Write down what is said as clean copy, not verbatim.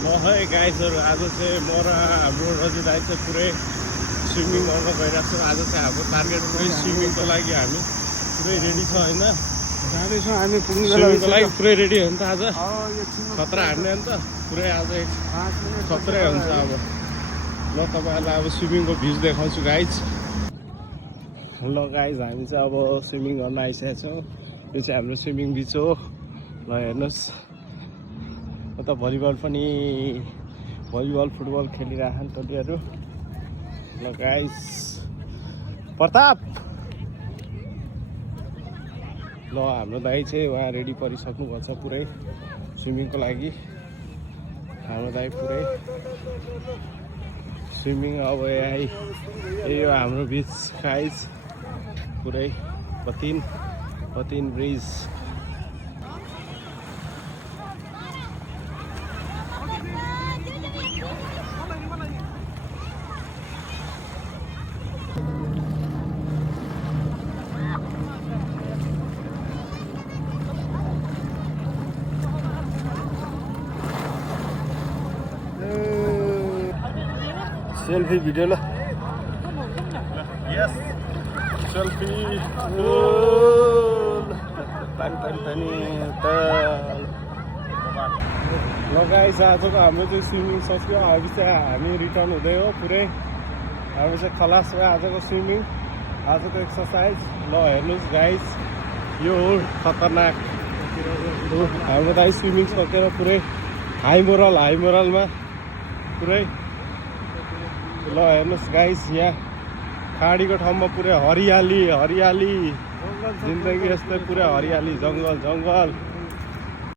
है गाइजहरू आज चाहिँ म र हाम्रो रजु दाइ चाहिँ पुरै स्विमिङ गर्न गइरहेको छौँ। आज चाहिँ हाम्रो टार्गेट पुरै स्विमिङको लागि हामी पुरै रेडी छ होइन। जाँदैछौँ हामी पुग्ने स्विमिङको लागि पुरै रेडी हो नि त आज। बेला खतरा हान्ने नि त पुरै आज खतरै हुन्छ अब। ल तपाईँहरूलाई अब स्विमिङको भ्युज देखाउँछु गाइज। ल गाइज हामी चाहिँ अब स्विमिङ गर्न आइसकेका छौँ। यो चाहिँ हाम्रो स्विमिङ बिच हो। ल हेर्नुहोस् त भलिबल पनि भलिबल फुटबल खेलिरहेछन् टोलीहरू। ल गाइस प्रताप ल हाम्रो दाइ चाहिँ उहाँ रेडी परिसक्नु भएको छ पुरै स्विमिङको लागि। हाम्रो दाइ पुरै स्विमिङ अब यही हो हाम्रो बिच गाइस पुरै पतिन ब्रिज। सेल्फी भिडियो ल यस सेल्फी पानी ल गाइस आजको हाम्रो चाहिँ स्विमिङ सक्यो। अब चाहिँ हामी रिटर्न हुँदै हो पुरै। हामी चाहिँ खलास भयो आजको स्विमिङ आजको एक्सर्साइज। ल हेर्नुहोस् गाइस यो हो खतरनाक हाम्रो दाइ स्विमिङ सकेर पुरै हाई मोरलमा पुरै। ल हेर्नुहोस् गाइस यहाँ खाडीको ठाउँमा पुरै हरियाली जिन्दगी यस्तै पुरै हरियाली जङ्गल